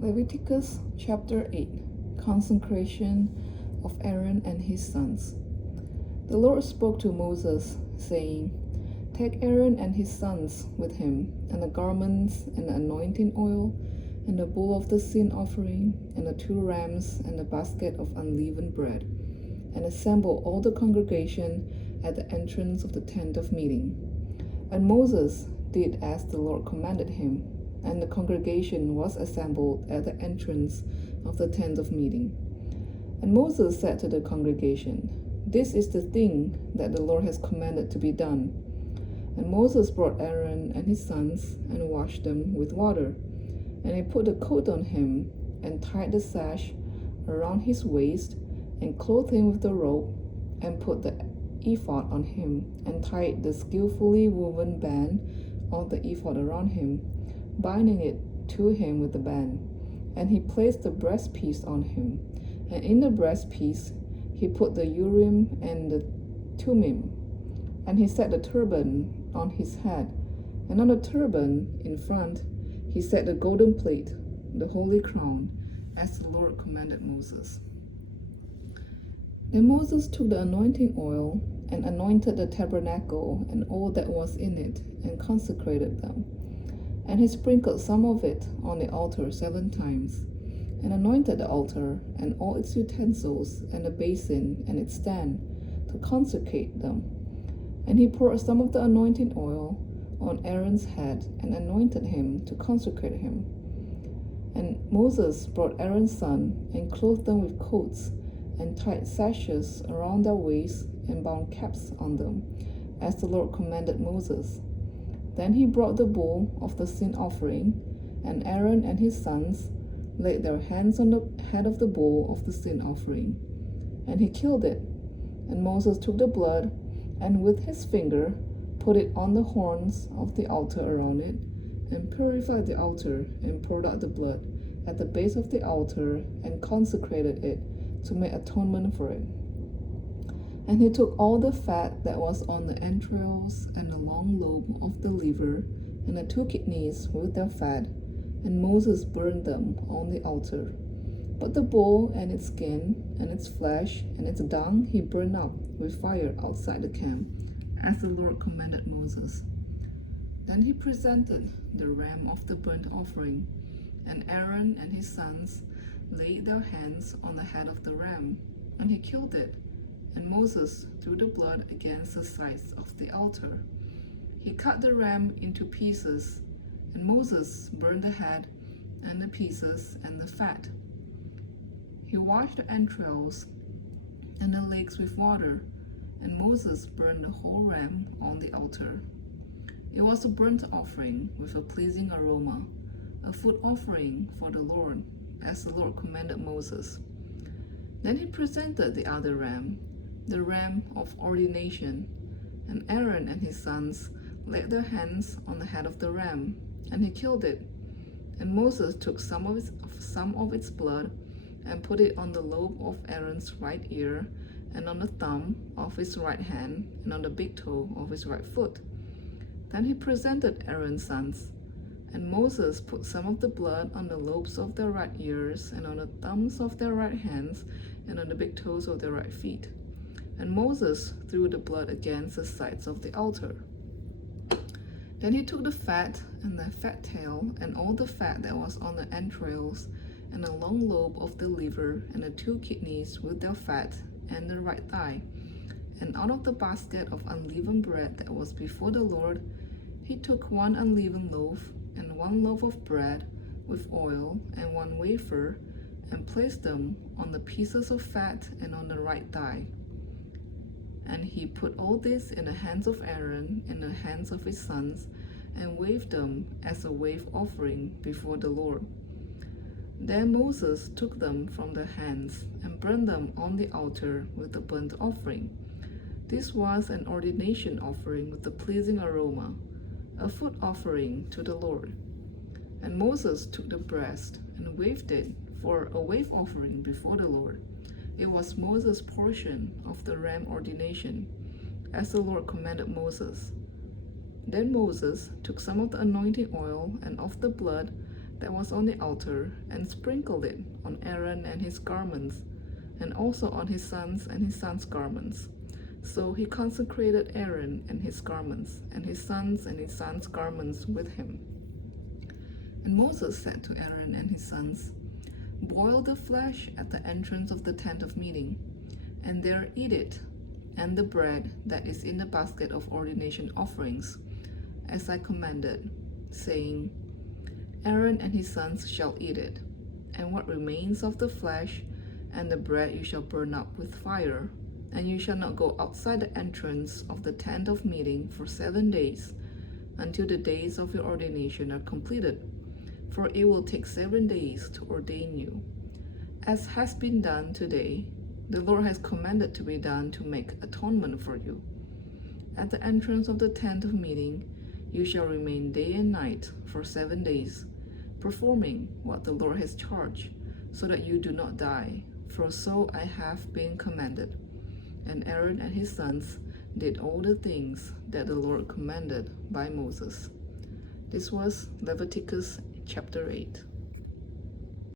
Leviticus chapter 8 Consecration of Aaron and his sons. The Lord spoke to Moses, saying, Take Aaron and his sons with him, and the garments, and the anointing oil, and the bowl of the sin offering, and the 2 rams, and the basket of unleavened bread, and assemble all the congregation at the entrance of the tent of meeting. And Moses did as the Lord commanded him, and the congregation was assembled at the entrance of the tent of meeting. And Moses said to the congregation, This is the thing that the Lord has commanded to be done. And Moses brought Aaron and his sons and washed them with water. And he put a coat on him and tied the sash around his waist and clothed him with the robe and put the ephod on him and tied the skillfully woven band of the ephod around him, binding it to him with the band. And he placed the breastpiece on him, and in the breastpiece he put the Urim and the Thummim. And he set the turban on his head, and on the turban in front he set the golden plate, the holy crown, as the Lord commanded Moses. Then Moses took the anointing oil and anointed the tabernacle and all that was in it, and consecrated them. And he sprinkled some of it on the altar 7 times, and anointed the altar and all its utensils, and the basin and its stand, to consecrate them. And he poured some of the anointing oil on Aaron's head, and anointed him to consecrate him. And Moses brought Aaron's son, and clothed them with coats, and tied sashes around their waists, and bound caps on them, as the Lord commanded Moses. Then he brought the bull of the sin offering, and Aaron and his sons laid their hands on the head of the bull of the sin offering, and he killed it. And Moses took the blood, and with his finger put it on the horns of the altar around it, and purified the altar, and poured out the blood at the base of the altar, and consecrated it to make atonement for it. And he took all the fat that was on the entrails, and the long lobe of the liver, and the 2 kidneys with their fat, and Moses burned them on the altar. But the bull and its skin, and its flesh, and its dung he burned up with fire outside the camp, as the Lord commanded Moses. Then he presented the ram of the burnt offering, and Aaron and his sons laid their hands on the head of the ram, and he killed it. And Moses threw the blood against the sides of the altar. He cut the ram into pieces, and Moses burned the head, and the pieces, and the fat. He washed the entrails and the legs with water, and Moses burned the whole ram on the altar. It was a burnt offering with a pleasing aroma, a food offering for the Lord, as the Lord commanded Moses. Then he presented the other ram, the ram of ordination, and Aaron and his sons laid their hands on the head of the ram, and he killed it. And Moses took some of its blood, and put it on the lobe of Aaron's right ear, and on the thumb of his right hand, and on the big toe of his right foot. Then he presented Aaron's sons, and Moses put some of the blood on the lobes of their right ears, and on the thumbs of their right hands, and on the big toes of their right feet. And Moses threw the blood against the sides of the altar. Then he took the fat, and the fat tail, and all the fat that was on the entrails, and the long lobe of the liver, and the 2 kidneys with their fat, and the right thigh. And out of the basket of unleavened bread that was before the Lord, he took 1 unleavened loaf, and 1 loaf of bread with oil, and 1 wafer, and placed them on the pieces of fat and on the right thigh. And he put all this in the hands of Aaron, in the hands of his sons, and waved them as a wave offering before the Lord. Then Moses took them from their hands, and burned them on the altar with the burnt offering. This was an ordination offering with a pleasing aroma, a food offering to the Lord. And Moses took the breast, and waved it for a wave offering before the Lord. It was Moses' portion of the ram ordination, as the Lord commanded Moses. Then Moses took some of the anointing oil and of the blood, that was on the altar and sprinkled it on Aaron and his garments, and also on his sons and his sons' garments. So he consecrated Aaron and his garments, and his sons' garments with him. And Moses said to Aaron and his sons, "Boil the flesh at the entrance of the tent of meeting, and there eat it, and the bread that is in the basket of ordination offerings, as I commanded, saying, Aaron and his sons shall eat it, and what remains of the flesh and the bread you shall burn up with fire, and you shall not go outside the entrance of the tent of meeting for 7 days, until the days of your ordination are completed, for it will take 7 days to ordain you. As has been done today, the Lord has commanded to be done to make atonement for you. At the entrance of the tent of meeting, you shall remain day and night for 7 days, performing what the Lord has charged, so that you do not die, for so I have been commanded." And Aaron and his sons did all the things that the Lord commanded by Moses. This was Leviticus chapter 8.